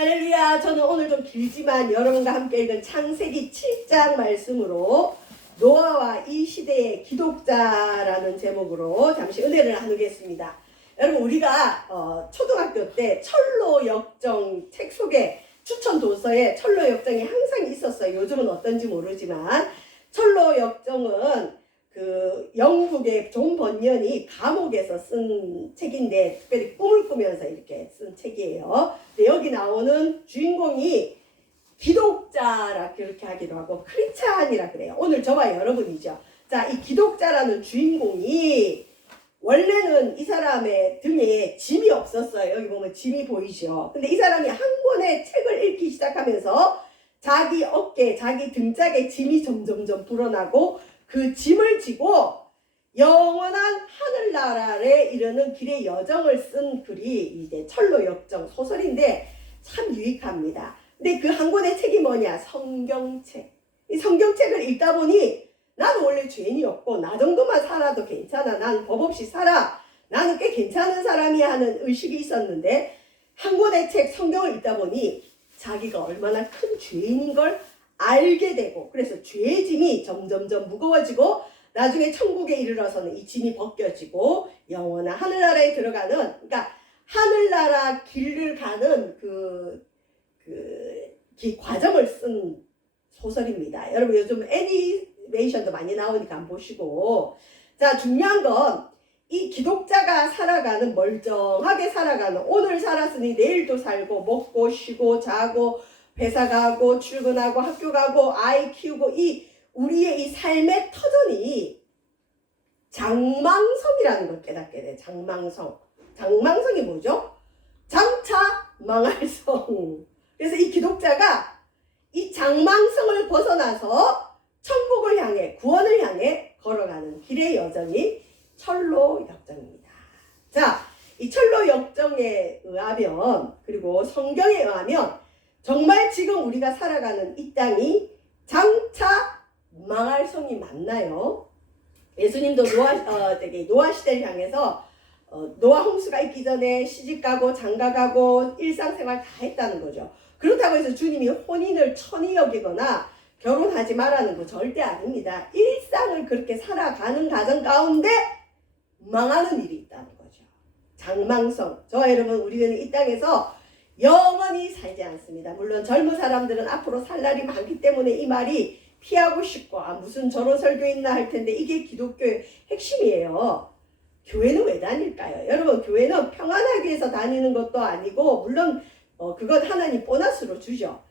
할렐루야. 저는 오늘 좀 길지만 여러분과 함께 읽은 창세기 7장 말씀으로 노아와 이 시대의 기독자라는 제목으로 잠시 은혜를 나누겠습니다. 여러분, 우리가 초등학교 때 철로 역정 책 속에 추천 도서에 철로 역정이 항상 있었어요. 요즘은 어떤지 모르지만 철로 역정은 그 영국의 존 번연이 감옥에서 쓴 책인데 특별히 꿈을 꾸면서 이렇게 쓴 책이에요. 근데 여기 나오는 주인공이 기독자라 그렇게 하기도 하고 크리스찬이라 그래요. 오늘 저와 여러분이죠. 자, 이 기독자라는 주인공이 원래는 이 사람의 등에 짐이 없었어요. 여기 보면 짐이 보이죠. 근데 이 사람이 한 권의 책을 읽기 시작하면서 자기 어깨, 자기 등짝에 짐이 점점점 불어나고 그 짐을 지고 영원한 하늘나라에 이르는 길의 여정을 쓴 글이 이제 철로 역정 소설인데 참 유익합니다. 근데 그 한 권의 책이 뭐냐? 성경책. 이 성경책을 읽다 보니 나는 원래 죄인이었고 나 정도만 살아도 괜찮아. 난 법 없이 살아. 나는 꽤 괜찮은 사람이야 하는 의식이 있었는데 한 권의 책 성경을 읽다 보니 자기가 얼마나 큰 죄인인 걸 알게 되고 그래서 죄의 짐이 점점점 무거워지고 나중에 천국에 이르러서는 이 짐이 벗겨지고 영원한 하늘나라에 들어가는 그러니까 하늘나라 길을 가는 그 과정을 쓴 소설입니다. 여러분 요즘 애니메이션도 많이 나오니까 안 보시고 자 중요한 건 이 기독자가 살아가는 멀쩡하게 살아가는 오늘 살았으니 내일도 살고 먹고 쉬고 자고 회사 가고 출근하고 학교 가고 아이 키우고 이 우리의 이 삶의 터전이 장망성이라는 걸 깨닫게 돼. 장망성. 장망성이 뭐죠? 장차 망할 성. 그래서 이 기독자가 이 장망성을 벗어나서 천국을 향해 구원을 향해 걸어가는 길의 여정이 철로 역정입니다. 자, 이 철로 역정에 의하면 그리고 성경에 의하면 정말 지금 우리가 살아가는 이 땅이 장차 망할 성이 맞나요? 예수님도 노아 시대를 향해서 노아 홍수가 있기 전에 시집가고 장가가고 일상생활 다 했다는 거죠. 그렇다고 해서 주님이 혼인을 천히 여기거나 결혼하지 말라는 거 절대 아닙니다. 일상을 그렇게 살아가는 가정 가운데 망하는 일이 있다는 거죠. 장망성. 저와 여러분 우리는 이 땅에서 영원히 살지 않습니다. 물론 젊은 사람들은 앞으로 살 날이 많기 때문에 이 말이 피하고 싶고 무슨 저런 설교 있나 할 텐데 이게 기독교의 핵심이에요. 교회는 왜 다닐까요? 여러분 교회는 평안하기 위해서 다니는 것도 아니고 물론 그건 하나님 보너스로 주죠.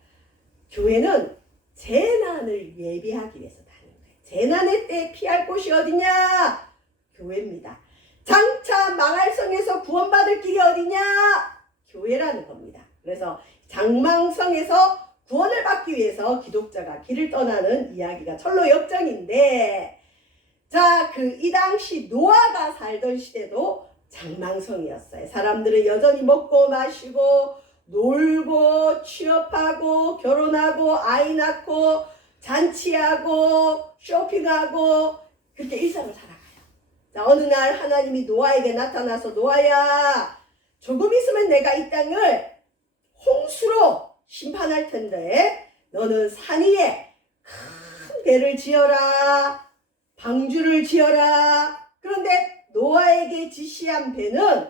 교회는 재난을 예비하기 위해서 다니는 거예요. 재난의 때 피할 곳이 어디냐? 교회입니다. 장차 망할 성에서 구원받을 길이 어디냐? 교회라는 겁니다. 그래서 장망성에서 구원을 받기 위해서 기독자가 길을 떠나는 이야기가 철로 역정인데 자, 이 당시 노아가 살던 시대도 장망성이었어요. 사람들은 여전히 먹고 마시고 놀고 취업하고 결혼하고 아이 낳고 잔치하고 쇼핑하고 그렇게 일상을 살아가요. 자, 어느 날 하나님이 노아에게 나타나서 노아야 조금 있으면 내가 이 땅을 홍수로 심판할 텐데 너는 산 위에 큰 배를 지어라 방주를 지어라. 그런데 노아에게 지시한 배는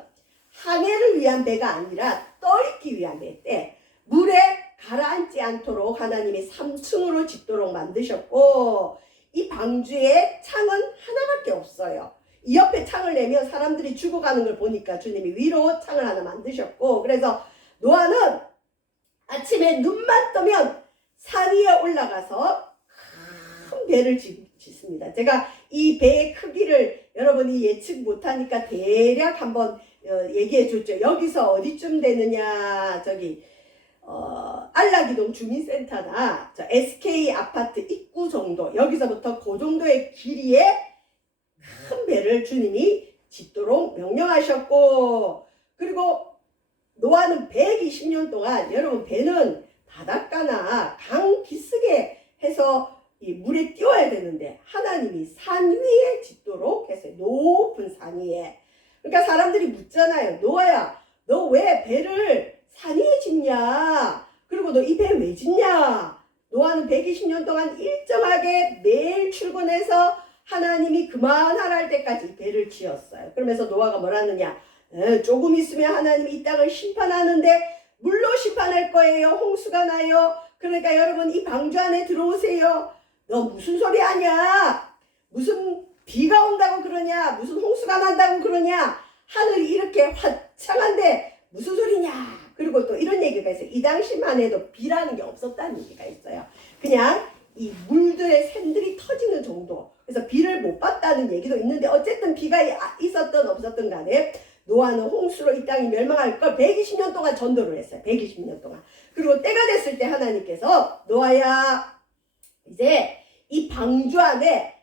항해를 위한 배가 아니라 떠있기 위한 배인데 물에 가라앉지 않도록 하나님이 3층으로 짓도록 만드셨고 이 방주에 창은 하나밖에 없어요. 이 옆에 창을 내면 사람들이 죽어가는 걸 보니까 주님이 위로 창을 하나 만드셨고 그래서 노아는 아침에 눈만 뜨면 산 위에 올라가서 큰 배를 짓습니다. 제가 이 배의 크기를 여러분이 예측 못하니까 대략 한번 얘기해 줬죠. 여기서 어디쯤 되느냐 저기 안락이동 주민센터나 SK 아파트 입구 정도 여기서부터 그 정도의 길이에 큰 배를 주님이 짓도록 명령하셨고 그리고 노아는 120년 동안 여러분 배는 바닷가나 강 기슭에 해서 이 물에 띄워야 되는데 하나님이 산 위에 짓도록 했어요. 높은 산 위에. 그러니까 사람들이 묻잖아요. 노아야 너 왜 배를 산이 왜 짓냐? 그리고 너 이 배 왜 짓냐? 노아는 120년 동안 일정하게 매일 출근해서 하나님이 그만하라 할 때까지 배를 지었어요. 그러면서 노아가 뭐라느냐? 조금 있으면 하나님이 이 땅을 심판하는데 물로 심판할 거예요. 홍수가 나요. 그러니까 여러분 이 방주 안에 들어오세요. 너 무슨 소리 하냐? 무슨 비가 온다고 그러냐? 무슨 홍수가 난다고 그러냐? 하늘이 이렇게 화창한데 무슨 소리냐? 그리고 또 이런 얘기가 있어요. 이 당시만 해도 비라는 게 없었다는 얘기가 있어요. 그냥 이 물들의 샘들이 터지는 정도. 그래서 비를 못 봤다는 얘기도 있는데 어쨌든 비가 있었든 없었든 간에 노아는 홍수로 이 땅이 멸망할 걸 120년 동안 전도를 했어요. 120년 동안. 그리고 때가 됐을 때 하나님께서 노아야 이제 이 방주 안에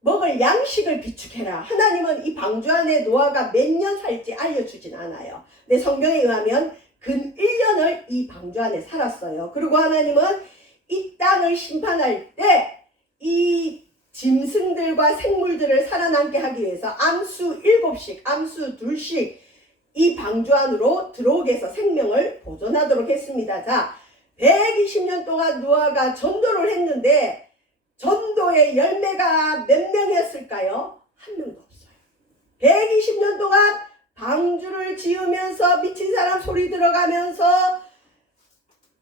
먹을 양식을 비축해라. 하나님은 이 방주 안에 노아가 몇 년 살지 알려주진 않아요. 근데 성경에 의하면 근 1년을 이 방주 안에 살았어요. 그리고 하나님은 이 땅을 심판할 때 이 짐승들과 생물들을 살아남게 하기 위해서 암수 7씩, 암수 2씩 이 방주 안으로 들어오게 해서 생명을 보존하도록 했습니다. 자, 120년 동안 노아가 전도를 했는데 전도의 열매가 몇 명이었을까요? 한 명도 없어요. 120년 동안 방주를 지으면서 미친 사람 소리 들어가면서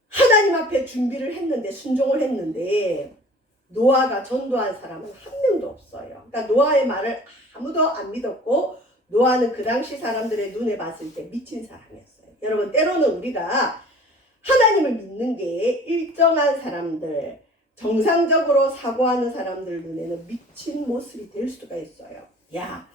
하나님 앞에 준비를 했는데 순종을 했는데 노아가 전도한 사람은 한 명도 없어요. 그러니까 노아의 말을 아무도 안 믿었고 노아는 그 당시 사람들의 눈에 봤을 때 미친 사람이었어요. 여러분 때로는 우리가 하나님을 믿는 게 일정한 사람들 정상적으로 사고하는 사람들 눈에는 미친 모습이 될 수가 있어요. 야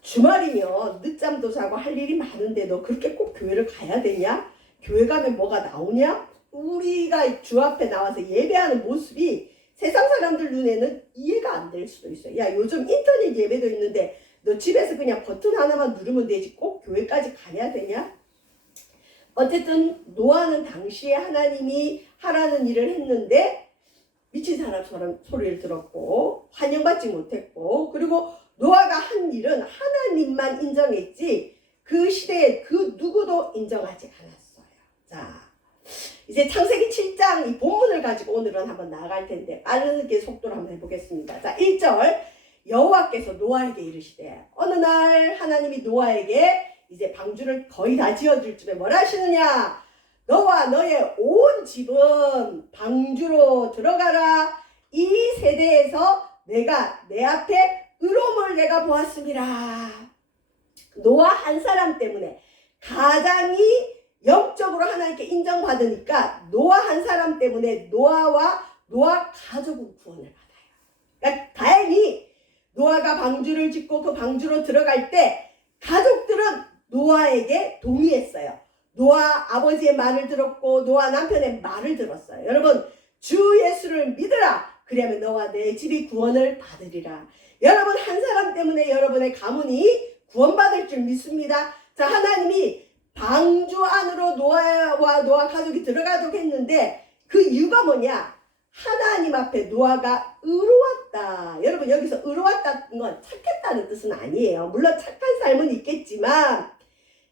주말이면 늦잠도 자고 할 일이 많은데 너 그렇게 꼭 교회를 가야 되냐? 교회 가면 뭐가 나오냐? 우리가 주 앞에 나와서 예배하는 모습이 세상 사람들 눈에는 이해가 안 될 수도 있어요. 야 요즘 인터넷 예배도 있는데 너 집에서 그냥 버튼 하나만 누르면 되지 꼭 교회까지 가야 되냐? 어쨌든 노아는 당시에 하나님이 하라는 일을 했는데 미친 사람 소리를 들었고 환영받지 못했고 그리고 노아가 한 일은 하나님만 인정했지 그 시대에 그 누구도 인정하지 않았어요. 자 이제 창세기 7장 이 본문을 가지고 오늘은 한번 나아갈 텐데 빠르게 속도로 한번 해보겠습니다. 자 1절 여호와께서 노아에게 이르시되 어느 날 하나님이 노아에게 이제 방주를 거의 다 지어줄 쯤에 뭐라 하시느냐 너와 너의 온 집은 방주로 들어가라. 이 세대에서 내가 내 앞에 의로움을 내가 보았습니다. 노아 한 사람 때문에 가장이 영적으로 하나님께 인정받으니까 노아 한 사람 때문에 노아와 노아 가족은 구원을 받아요. 그러니까 다행히 노아가 방주를 짓고 그 방주로 들어갈 때 가족들은 노아에게 동의했어요. 노아 아버지의 말을 들었고 노아 남편의 말을 들었어요. 여러분 주 예수를 믿으라. 그러면 너와 내 집이 구원을 받으리라. 여러분 한 사람 때문에 여러분의 가문이 구원받을 줄 믿습니다. 자 하나님이 방주 안으로 노아와 노아 가족이 들어가도록 했는데 그 이유가 뭐냐? 하나님 앞에 노아가 의로웠다. 여러분 여기서 의로웠다는 건 착했다는 뜻은 아니에요. 물론 착한 삶은 있겠지만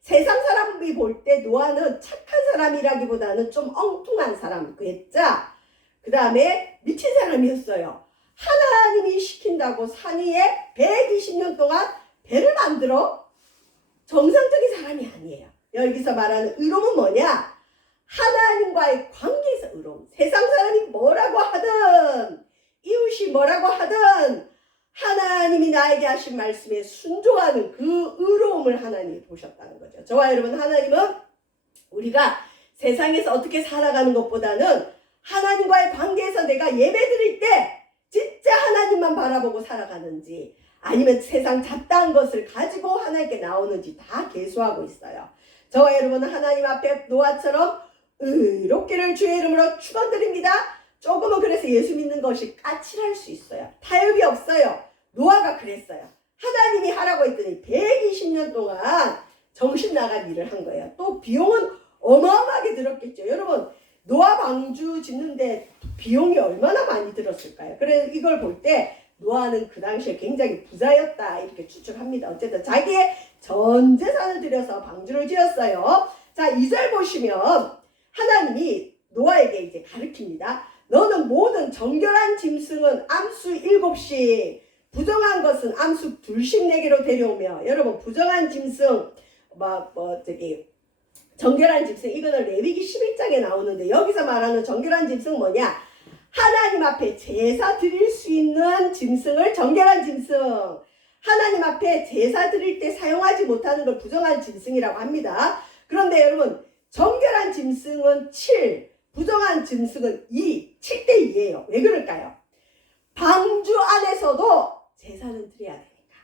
세상 사람이 볼 때 노아는 착한 사람이라기보다는 좀 엉뚱한 사람 그랬죠? 그 다음에 미친 사람이었어요. 하나님이 시킨다고 산 위에 120년 동안 배를 만들어? 정상적인 사람이 아니에요. 여기서 말하는 의로움은 뭐냐? 하나님과의 관계에서 의로움. 세상 사람이 뭐라고 하든 이웃이 뭐라고 하든 하나님이 나에게 하신 말씀에 순종하는 그 의로움을 하나님이 보셨다는 거죠. 저와 여러분 하나님은 우리가 세상에서 어떻게 살아가는 것보다는 하나님과의 관계에서 내가 예배 드릴 때 진짜 하나님만 바라보고 살아가는지 아니면 세상 잡다한 것을 가지고 하나님께 나오는지 다 계수하고 있어요. 저와 여러분은 하나님 앞에 노아처럼 의롭기를 주의 이름으로 축원드립니다. 조금은 그래서 예수 믿는 것이 까칠할 수 있어요. 타협이 없어요. 노아가 그랬어요. 하나님이 하라고 했더니 120년 동안 정신 나간 일을 한 거예요. 또 비용은 어마어마하게 들었겠죠. 여러분 노아 방주 짓는데 비용이 얼마나 많이 들었을까요? 그래서 이걸 볼 때 노아는 그 당시에 굉장히 부자였다 이렇게 추측합니다. 어쨌든 자기의 전 재산을 들여서 방주를 지었어요. 자, 2절 보시면 하나님이 노아에게 이제 가르칩니다. 너는 모든 정결한 짐승은 암수 7씩, 부정한 것은 암수 2씩 내게로 데려오며, 여러분 부정한 짐승 정결한 짐승, 이거는 레위기 11장에 나오는데, 여기서 말하는 정결한 짐승은 뭐냐? 하나님 앞에 제사 드릴 수 있는 짐승을 정결한 짐승, 하나님 앞에 제사 드릴 때 사용하지 못하는 걸 부정한 짐승이라고 합니다. 그런데 여러분, 정결한 짐승은 7, 부정한 짐승은 2, 7대 2예요. 왜 그럴까요? 방주 안에서도 제사는 드려야 되니까.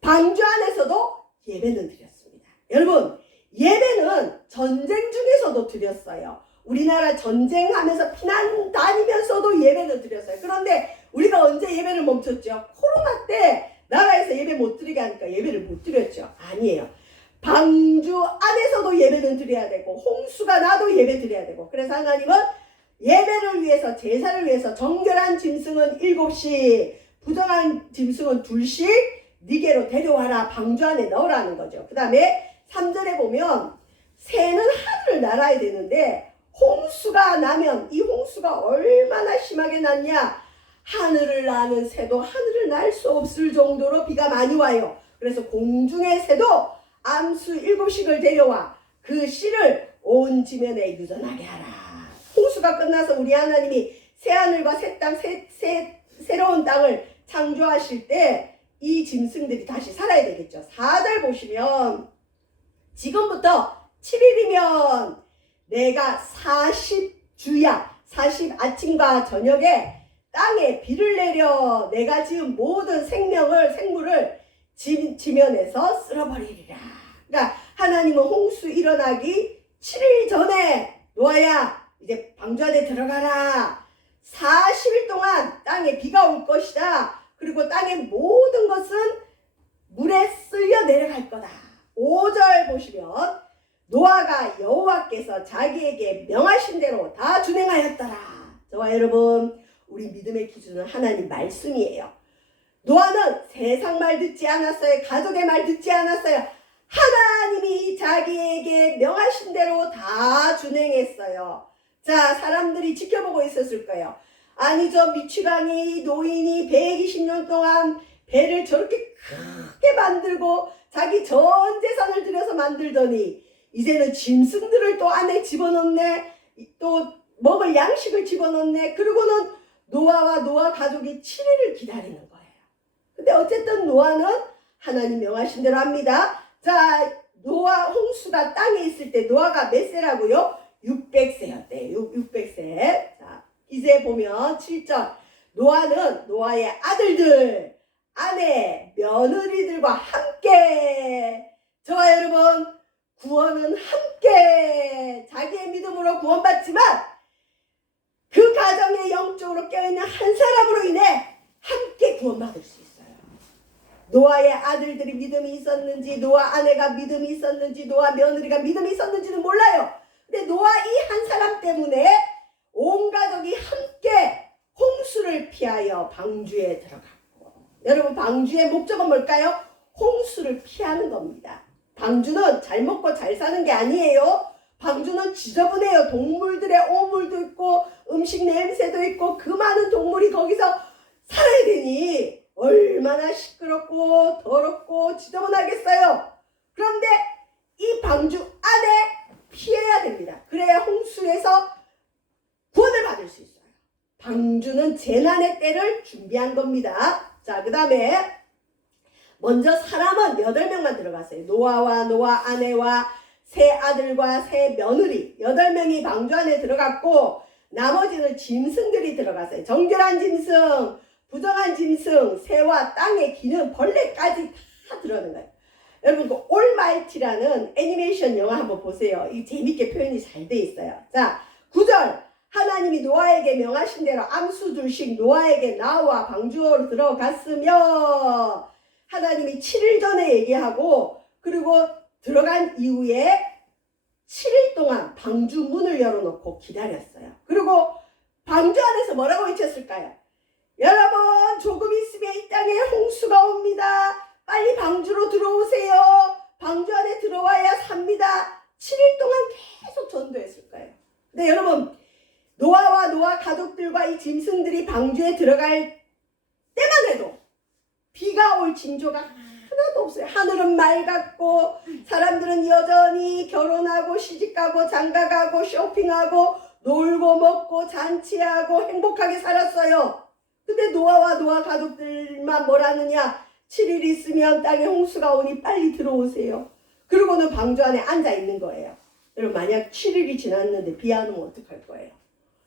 방주 안에서도 예배는 드렸습니다. 여러분, 예배는 전쟁 중에서도 드렸어요. 우리나라 전쟁하면서 피난 다니면서도 예배는 드렸어요. 그런데 우리가 언제 예배를 멈췄죠? 코로나 때 나라에서 예배 못 드리게 하니까 예배를 못 드렸죠. 아니에요. 방주 안에서도 예배는 드려야 되고, 홍수가 나도 예배 드려야 되고, 그래서 하나님은 예배를 위해서, 제사를 위해서 정결한 짐승은 7씩, 부정한 짐승은 2씩 니게로 데려와라, 방주 안에 넣으라는 거죠. 그 다음에 3절에 보면 새는 하늘을 날아야 되는데, 홍수가 나면 이 홍수가 얼마나 심하게 났냐? 하늘을 나는 새도 하늘을 날 수 없을 정도로 비가 많이 와요. 그래서 공중의 새도 암수 7씩을 데려와 그 씨를 온 지면에 유전하게 하라. 홍수가 끝나서 우리 하나님이 새하늘과 새 땅, 새로운 땅을 창조하실 때 이 짐승들이 다시 살아야 되겠죠. 4절 보시면 지금부터 7일이면 내가 40주야, 40 아침과 저녁에 땅에 비를 내려 내가 지은 모든 생물을 지면에서 쓸어버리리라. 그러니까 하나님은 홍수 일어나기 7일 전에 노아야 이제 방주 안에 들어가라. 40일 동안 땅에 비가 올 것이다. 그리고 땅의 모든 것은 물에 쓸려 내려갈 거다. 5절 보시면 노아가 여호와께서 자기에게 명하신 대로 다 준행하였더라. 저와 여러분, 우리 믿음의 기준은 하나님 말씀이에요. 노아는 세상 말 듣지 않았어요. 가족의 말 듣지 않았어요. 하나님이 자기에게 명하신 대로 다 준행했어요. 자, 사람들이 지켜보고 있었을 거예요. 아니, 저 미취강이 노인이 120년 동안 배를 저렇게 크게 만들고 자기 전 재산을 들여서 만들더니 이제는 짐승들을 또 안에 집어넣네, 또 먹을 양식을 집어넣네. 그리고는 노아와 노아 가족이 7일을 기다리는 거예요. 근데 어쨌든 노아는 하나님 명하신 대로 합니다. 자, 노아 홍수가 땅에 있을 때 노아가 몇 세라고요? 600세였대요. 600세. 자, 이제 보면 7절. 노아는 노아의 아들들, 아내, 며느리들과 함께, 저와 여러분, 구원은 함께, 자기의 믿음으로 구원받지만 그 가정에 영적으로 깨어있는 한 사람으로 인해 함께 구원받을 수 있어요. 노아의 아들들이 믿음이 있었는지, 노아 아내가 믿음이 있었는지, 노아 며느리가 믿음이 있었는지는 몰라요. 근데 노아 이 한 사람 때문에 온 가족이 함께 홍수를 피하여 방주에 들어갔고, 여러분, 방주의 목적은 뭘까요? 홍수를 피하는 겁니다. 방주는 잘 먹고 잘 사는 게 아니에요. 방주는 지저분해요. 동물들의 오물도 있고 음식 냄새도 있고 그 많은 동물이 거기서 살아야 되니 얼마나 시끄럽고 더럽고 지저분하겠어요. 그런데 이 방주 안에 피해야 됩니다. 그래야 홍수에서 구원을 받을 수 있어요. 방주는 재난의 때를 준비한 겁니다. 자, 그 다음에 먼저 사람은 8명만 들어갔어요. 노아와 노아 아내와 세 아들과 세 며느리 8명이 방주 안에 들어갔고, 나머지는 짐승들이 들어갔어요. 정결한 짐승, 부정한 짐승, 새와 땅에 기는 벌레까지 다 들어가는 거예요. 여러분, 그 올마이티라는 애니메이션 영화 한번 보세요. 이 재밌게 표현이 잘 돼 있어요. 자, 9절. 하나님이 노아에게 명하신 대로 암수 2씩 노아에게 나와 방주로 들어갔으며, 하나님이 7일 전에 얘기하고, 그리고 들어간 이후에 7일 동안 방주 문을 열어놓고 기다렸어요. 그리고 방주 안에서 뭐라고 외쳤을까요? 여러분, 조금 있으면 이 땅에 홍수가 옵니다. 빨리 방주로 들어오세요. 방주 안에 들어와야 삽니다. 7일 동안 계속 전도했을 거예요. 근데 여러분, 노아와 노아 가족들과 이 짐승들이 방주에 들어갈 때만 해도 비가 올 징조가 하나도 없어요. 하늘은 맑았고 사람들은 여전히 결혼하고 시집가고 장가가고 쇼핑하고 놀고 먹고 잔치하고 행복하게 살았어요. 근데 노아와 노아 가족들만 뭐라느냐, 7일 있으면 땅에 홍수가 오니 빨리 들어오세요. 그러고는 방주 안에 앉아 있는 거예요. 여러분, 만약 7일이 지났는데 비 안 오면 어떡할 거예요?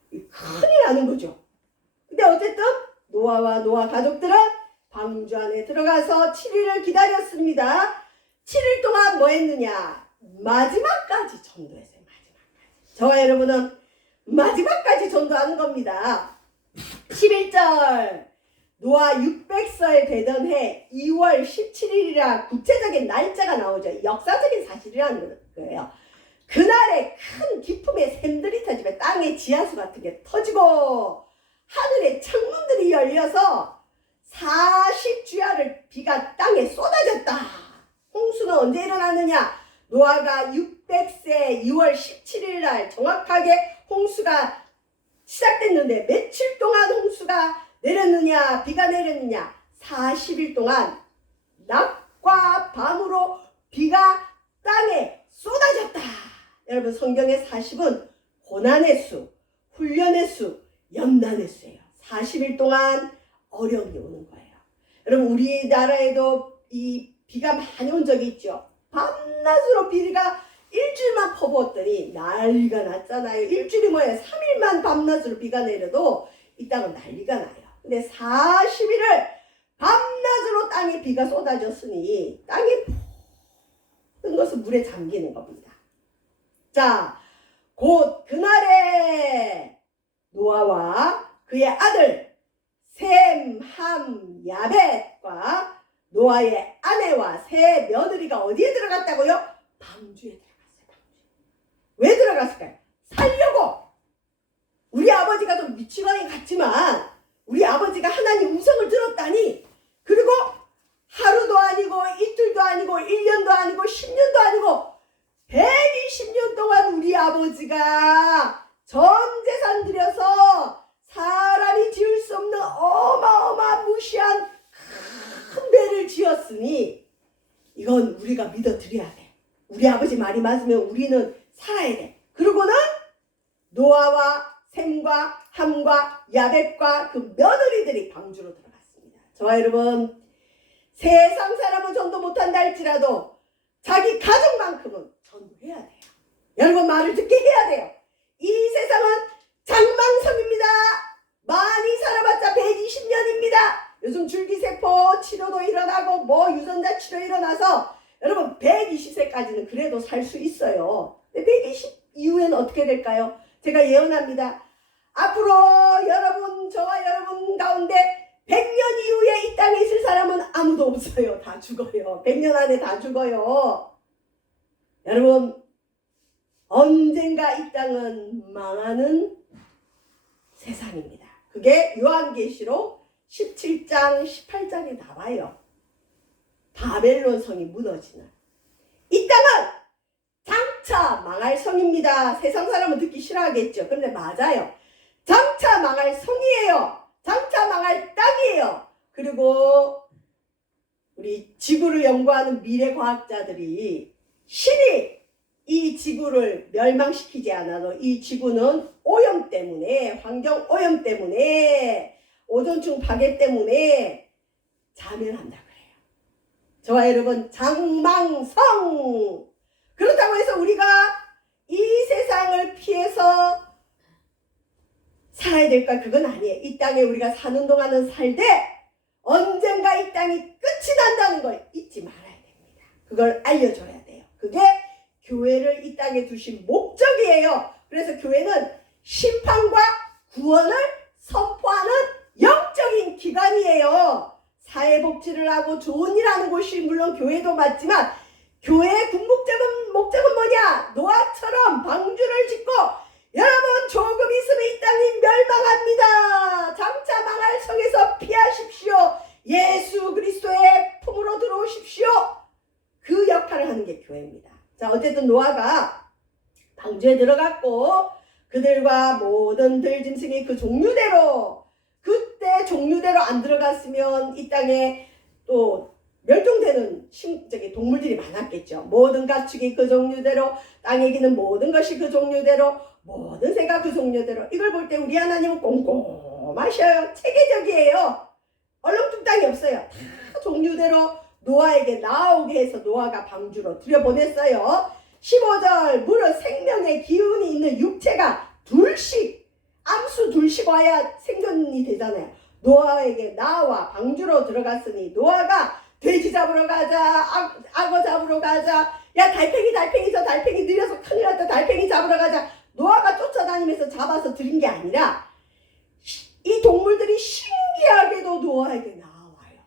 큰일 나는 거죠. 근데 어쨌든 노아와 노아 가족들은 방주 안에 들어가서 7일을 기다렸습니다. 7일 동안 뭐 했느냐? 마지막까지 전도했어요. 마지막까지. 저와 여러분은 마지막까지 전도하는 겁니다. 11절, 노아 600살 되던 해 2월 17일이라 구체적인 날짜가 나오죠. 역사적인 사실이라는 거예요. 그날에 큰 기품의 샘들이 터지며 땅의 지하수 같은 게 터지고 하늘의 창문들이 열려서 40주야를 비가 땅에 쏟아졌다. 홍수는 언제 일어났느냐? 노아가 600세 2월 17일 날 정확하게 홍수가 시작됐는데 며칠 동안 홍수가 내렸느냐, 비가 내렸느냐? 40일 동안 낮과 밤으로 비가 땅에 쏟아졌다. 여러분, 성경의 40은 고난의 수, 훈련의 수, 연단의 수예요. 40일 동안 어려움이 오는 거예요. 여러분, 우리나라에도 이 비가 많이 온 적이 있죠. 밤낮으로 비가 일주일만 퍼부었더니 난리가 났잖아요. 일주일이 뭐예요? 3일만 밤낮으로 비가 내려도 이 땅은 난리가 나요. 근데 40일을 밤낮으로 땅에 비가 쏟아졌으니 땅이 모든 것은 물에 잠기는 겁니다. 자, 곧 그날에 노아와 그의 아들 셈, 함, 야벳과 노아의 아내와 세 며느리가 어디에 들어갔다고요? 방주에 들어갔어요. 왜 들어갔을까요? 살려고. 우리 아버지가 좀 미치광이 같지만 우리 아버지가 하나님 음성을 들었다니, 그리고 하루도 아니고 이틀도 아니고 1년도 아니고 10년도 아니고 120년 동안 우리 아버지가 전 재산 들여서 사람이 지을 수 없는 어마어마한 무시한 큰 배를 지었으니 이건 우리가 믿어드려야 돼. 우리 아버지 말이 맞으면 우리는 살아야 돼. 그러고는 노아와 셈과 함과 야벳과 그 며느리들이 방주로 들어갔습니다. 저와 여러분, 세상 사람은 전도 못한다 할지라도 자기 가족만큼은 전도해야 돼요. 여러분, 말을 듣게 해야 돼요. 이 세상은 장망성입니다. 많이 살아봤자 120년입니다. 요즘 줄기세포 치료도 일어나고 뭐 유전자 치료 일어나서 여러분 120세까지는 그래도 살 수 있어요. 근데 120 이후에는 어떻게 될까요? 제가 예언합니다. 앞으로 여러분, 저와 여러분 가운데 100년 이후에 이 땅에 있을 사람은 아무도 없어요. 다 죽어요. 100년 안에 다 죽어요. 여러분, 언젠가 이 땅은 망하는 세상입니다. 그게 요한계시록 17장 18장에 나와요. 바벨론 성이 무너지는. 이 땅은 장차 망할 성입니다. 세상 사람은 듣기 싫어하겠죠. 근데 맞아요. 장차 망할 성이에요. 장차 망할 땅이에요. 그리고 우리 지구를 연구하는 미래과학자들이 신이 이 지구를 멸망시키지 않아도 이 지구는 오염 때문에, 환경 오염 때문에, 오존층 파괴 때문에 자멸한다 그래요. 저와 여러분, 장망성. 그렇다고 해서 우리가 이 세상을 피해서 살아야 될까? 그건 아니에요. 이 땅에 우리가 사는 동안은 살되 언젠가 이 땅이 끝이 난다는 걸 잊지 말아야 됩니다. 그걸 알려줘야 돼요. 그게 교회를 이 땅에 두신 목적이에요. 그래서 교회는 심판과 구원을 선포하는 영적인 기관이에요. 사회복지를 하고 좋은 일 하는 곳이 물론 교회도 맞지만 교회의 궁극적인 목적은 뭐냐? 노아처럼 방주를 짓고 여러분, 조금 있으면 이 땅이 멸망합니다. 장차 망할 성에서 피하십시오. 예수 그리스도의 품으로 들어오십시오. 그 역할을 하는 게 교회입니다. 자, 어쨌든 노아가 방주에 들어갔고 그들과 모든 들짐승이 그 종류대로 그때 종류대로 안 들어갔으면 이 땅에 또 멸종되는 동물들이 많았겠죠. 모든 가축이 그 종류대로 땅에 기는 모든 것이 그 종류대로 모든 새가 그 종류대로. 이걸 볼 때 우리 하나님은 꼼꼼하셔요. 체계적이에요. 얼렁뚱땅이 없어요. 다 종류대로 노아에게 나오게 해서 노아가 방주로 들여보냈어요. 15절 물은 생명의 기운이 있는 육체가 둘씩 암수 둘씩 와야 생존이 되잖아요. 노아에게 나와 방주로 들어갔으니 노아가 돼지 잡으러 가자, 악어 잡으러 가자, 야 달팽이 저 달팽이 느려서 큰일 났다, 달팽이 잡으러 가자. 노아가 쫓아다니면서 잡아서 들인 게 아니라 이 동물들이 신기하게도 노아에게 나와요.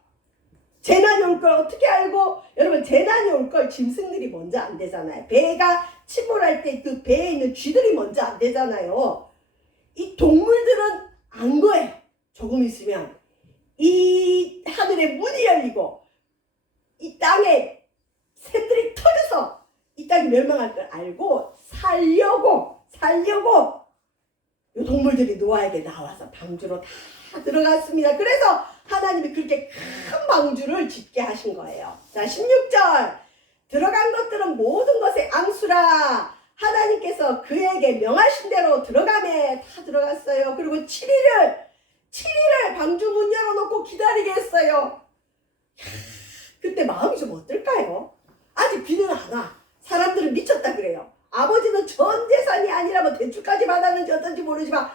재난이 올 걸 어떻게 알고? 여러분, 재난이 올 걸 짐승들이 먼저 안 되잖아요. 배가 침몰할 때 그 배에 있는 쥐들이 먼저 안 되잖아요. 이 동물들은 안 거예요. 조금 있으면 이 하늘의 문이 열리고 이 땅에 새들이 터져서 이 땅이 멸망할 걸 알고 살려고 이 동물들이 노아에게 나와서 방주로 다 들어갔습니다. 그래서 하나님이 그렇게 큰 방주를 짓게 하신 거예요. 자, 16절 들어간 것들은 모든 것의 앙수라. 하나님께서 그에게 명하신 대로 들어가매 다 들어갔어요. 그리고 7일을 방주 문 열어놓고 기다리게 했어요. 그때 마음이 좀 어떨까요? 아직 비는 안 와. 사람들은 미쳤다 그래요. 아버지는 전 재산이 아니라면 대출까지 받았는지 어떤지 모르지만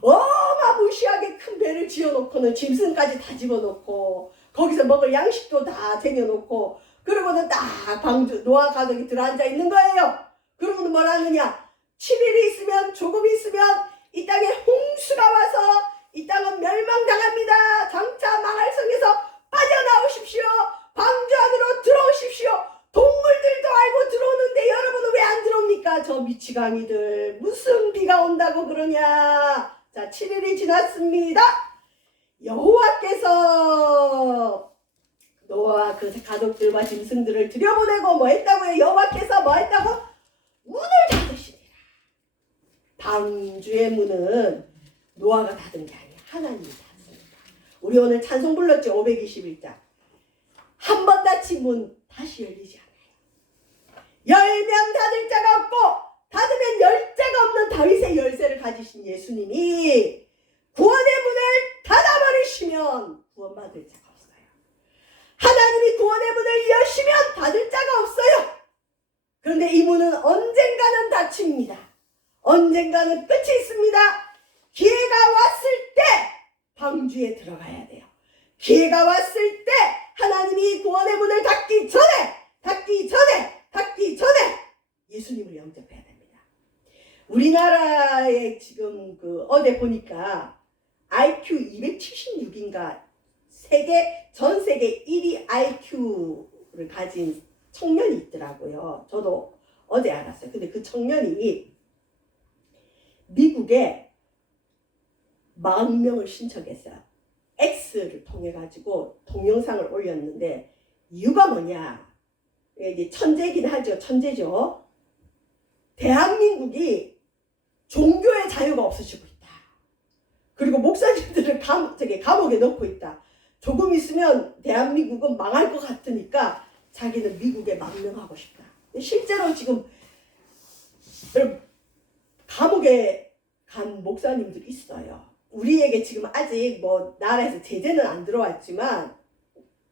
어마무시하게 큰 배를 지어놓고는 짐승까지 다 집어넣고 거기서 먹을 양식도 다 쟁여놓고 그러고는 딱 방주 노아 가족이 들어앉아 있는 거예요. 그러고는 뭘 하느냐? 7일이 있으면 조금 있으면 이 땅에 홍수가 와서 이 땅은 멸망당합니다. 장차 망할 성에서 빠져나오십시오. 방주 안으로 들어오십시오. 동물들도 알고 들어오는데 여러분은 왜 안 들어옵니까? 저 미치광이들 무슨 비가 온다고 그러냐. 자, 7일이 지났습니다. 여호와께서 노아 그 가족들과 짐승들을 들여보내고 뭐 했다고요? 여호와께서 뭐 했다고? 문을 닫으시니라. 방주의 문은 노아가 닫은 게 아니야. 하나님이 닫습니다. 우리 오늘 찬송 불렀죠? 521장. 한 번 닫힌 문 다시 열리지 않아요. 열면 닫을 자가 없고 닫으면 열 자가 없는 다윗의 열쇠를 가지신 예수님이 구원의 문을 닫아버리시면 구원받을 자가 없어요. 하나님이 구원의 문을 여시면 닫을 자가 없어요. 그런데 이 문은 언젠가는 닫힙니다. 언젠가는 끝이 있습니다. 기회가 왔을 때 방주에 들어가야 돼요. 기회가 왔을 때 하나님이 구원의 문을 닫기 전에 예수님을 영접해야 됩니다. 우리나라에 지금 어제 보니까 IQ 276인가 전 세계 1위 IQ를 가진 청년이 있더라고요. 저도 어제 알았어요. 근데 그 청년이 미국에 40명을 신청했어요. X를 통해 가지고 동영상을 올렸는데 이유가 뭐냐? 이제 천재긴 하죠. 천재죠. 대한민국이 종교의 자유가 없어지고 있다. 그리고 목사님들을 감옥에 넣고 있다. 조금 있으면 대한민국은 망할 것 같으니까 자기는 미국에 망명하고 싶다. 실제로 지금 감옥에 간 목사님들 있어요. 우리에게 지금 아직 뭐 나라에서 제재는 안 들어왔지만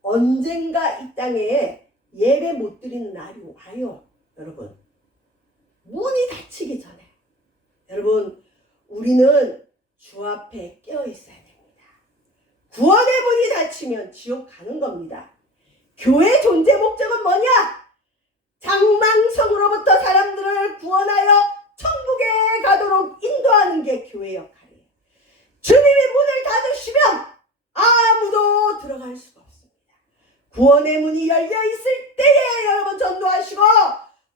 언젠가 이 땅에 예배 못 드리는 날이 와요. 여러분, 문이 닫히기 전에 여러분, 우리는 주 앞에 깨어 있어야 됩니다. 구원의 문이 닫히면 지옥 가는 겁니다. 교회 존재 목적은 뭐냐? 장망성으로부터 사람들을 구원하여 천국에 가도록 인도하는 게 교회 역할이에요. 주님이 문을 닫으시면 아무도 들어갈 수가 없습니다. 구원의 문이 열려 있을 때에 여러분 전도하시고,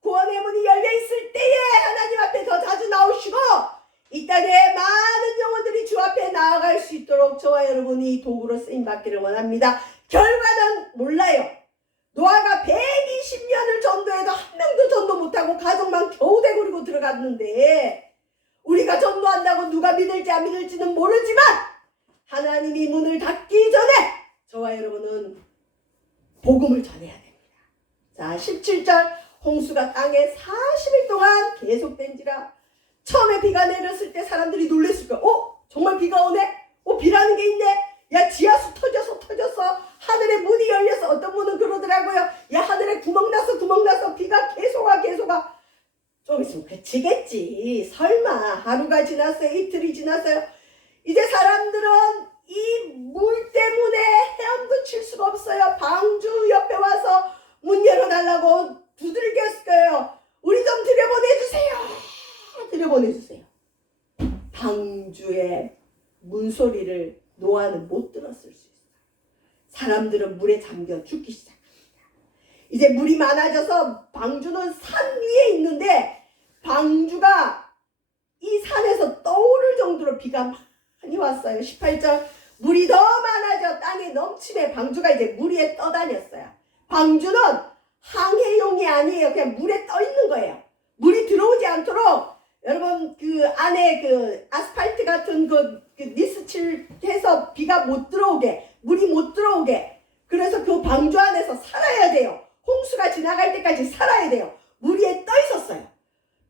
구원의 문이 열려 있을 때에 하나님 앞에 더 자주 나오시고, 이 땅에 많은 영혼들이 주 앞에 나아갈 수 있도록 저와 여러분이 도구로 쓰임 받기를 원합니다. 결과는 몰라요. 노아가 120 20년을 전도해도 한 명도 전도 못하고 가족만 겨우 대고리고 들어갔는데 우리가 전도한다고 누가 믿을지 안 믿을지는 모르지만 하나님이 문을 닫기 전에 저와 여러분은 복음을 전해야 됩니다. 자, 17절 홍수가 땅에 40일 동안 계속된지라. 처음에 비가 내렸을 때 사람들이 놀랬을 거야. 정말 비가 오네? 비라는 게 있네? 야, 지하수 터졌어. 하늘에 문이 열려서 어떤 분은 그러더라고요. 야, 하늘에 구멍 나서 비가 계속 와. 좀 있으면 그치겠지. 설마 하루가 지났어요? 이틀이 지났어요? 이제 사람들은 이 물 때문에 헤엄도 칠 수가 없어요. 방주 옆에 와서 문 열어달라고 두들겼어요. 우리 좀 들여보내주세요. 방주의 문소리를 노아는 못 들었을 수 있어요. 사람들은 물에 잠겨 죽기 시작합니다. 이제 물이 많아져서 방주는 산 위에 있는데 방주가 이 산에서 떠오를 정도로 비가 많이 왔어요. 18절 물이 더 많아져 땅에 넘침에 방주가 이제 물 위에 떠다녔어요. 방주는 항해용이 아니에요. 그냥 물에 떠 있는 거예요. 물이 들어오지 않도록 여러분 그 안에 그 아스팔트 같은 그 니스칠 해서 비가 못 들어오게, 물이 못 들어오게. 그래서 그 방주 안에서 살아야 돼요. 홍수가 지나갈 때까지 살아야 돼요. 물 위에 떠 있었어요.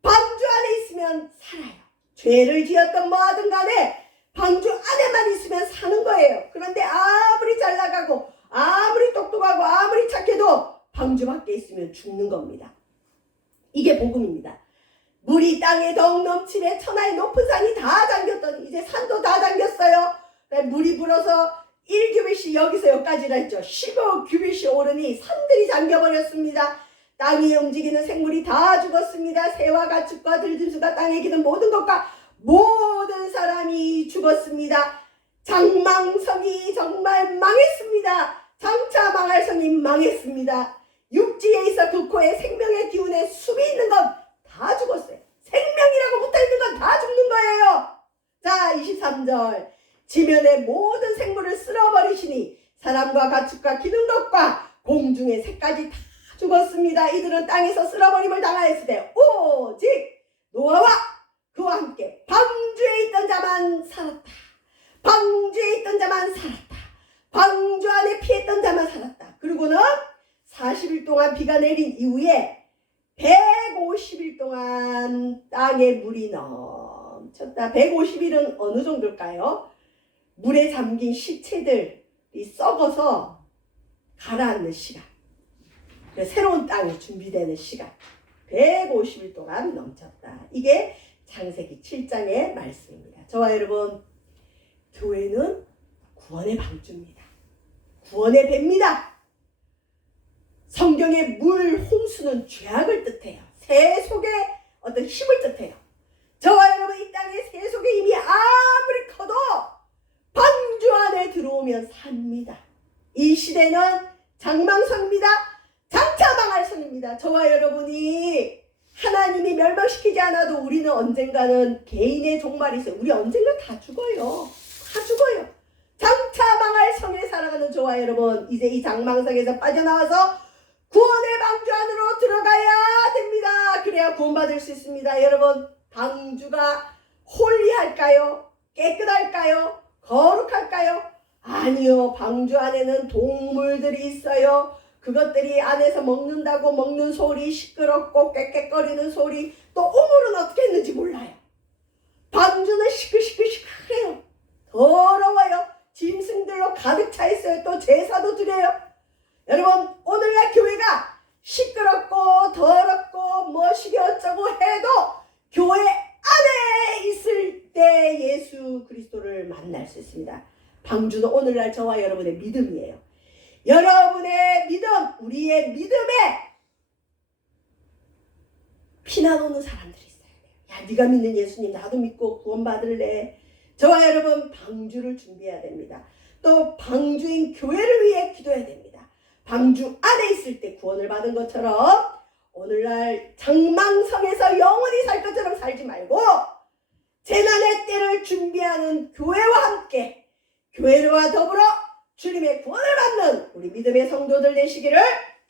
방주 안에 있으면 살아요. 죄를 지었던 뭐하든 간에 방주 안에만 있으면 사는 거예요. 그런데 아무리 잘 나가고 아무리 똑똑하고 아무리 착해도 방주 밖에 있으면 죽는 겁니다. 이게 복음입니다. 물이 땅에 더욱 넘침에 천하의 높은 산이 다 잠겼더니 이제 산도 다 잠겼어요. 물이 불어서 1규빗이 여기서 여기까지라 했죠. 15규빗이 오르니 산들이 잠겨버렸습니다. 땅 위에 움직이는 생물이 다 죽었습니다. 새와 가축과 들짐승과 땅에 기는 모든 것과 모든 사람이 죽었습니다. 장망성이 정말 망했습니다. 장차 망할 성이 망했습니다. 육지에 있어 그 코에 생명의 기운에 숨이 있는 것 다 죽었어요. 생명이라고 붙어있는 건 다 죽는 거예요. 자, 23절 지면의 모든 생물을 쓸어버리시니 사람과 가축과 기는 것과 공중의 새까지 다 죽었습니다. 이들은 땅에서 쓸어버림을 당하였으되 오직 노아와 그와 함께 방주에 있던 자만 살았다. 방주에 있던 자만 살았다. 방주 안에 피했던 자만 살았다. 그리고는 40일 동안 비가 내린 이후에 150일 동안 땅에 물이 넘쳤다. 150일은 어느 정도일까요? 물에 잠긴 시체들이 썩어서 가라앉는 시간. 새로운 땅이 준비되는 시간. 150일 동안 넘쳤다. 이게 창세기 7장의 말씀입니다. 저와 여러분, 교회는 구원의 방주입니다. 구원의 배입니다. 성경의 물 홍수는 죄악을 뜻해요. 새 속의 어떤 힘을 뜻해요. 저와 여러분 이 땅에 새 속의 힘이 아무리 커도 방주 안에 들어오면 삽니다. 이 시대는 장망성입니다. 장차 망할 성입니다. 저와 여러분이 하나님이 멸망시키지 않아도 우리는 언젠가는 개인의 종말이 있어요. 우리 언젠가 다 죽어요. 다 죽어요. 장차 망할 성에 살아가는 저와 여러분, 이제 이 장망성에서 빠져나와서 구원의 방주 안으로 들어가야 됩니다. 그래야 구원받을 수 있습니다. 여러분, 방주가 홀리할까요? 깨끗할까요? 거룩할까요? 아니요. 방주 안에는 동물들이 있어요. 그것들이 안에서 먹는다고 먹는 소리, 시끄럽고 꽥꽥거리는 소리, 또 오물은 어떻게 했는지 몰라요. 방주는 시끌시끌시끌해요. 더러워요. 짐승들로 가득 차 있어요. 또 제사도 드려요. 여러분, 오늘날 교회가 시끄럽고 더럽고 뭐시기 어쩌고 해도 교회 안에 있을 때 예수 그리스도를 만날 수 있습니다. 방주는 오늘날 저와 여러분의 믿음이에요. 여러분의 믿음, 우리의 믿음에 피난 오는 사람들이 있어요. 야, 네가 믿는 예수님 나도 믿고 구원받을래. 저와 여러분, 방주를 준비해야 됩니다. 또 방주인 교회를 위해 기도해야 됩니다. 방주 안에 있을 때 구원을 받은 것처럼 오늘날 장망성에서 영원히 살 것처럼 살지 말고 재난의 때를 준비하는 교회와 함께 교회와 더불어 주님의 구원을 받는 우리 믿음의 성도들 되시기를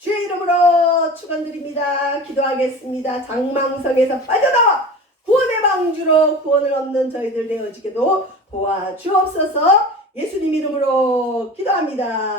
주의 이름으로 축원드립니다. 기도하겠습니다. 장망성에서 빠져나와 구원의 방주로 구원을 얻는 저희들 되어지게도 도와주옵소서. 예수님 이름으로 기도합니다.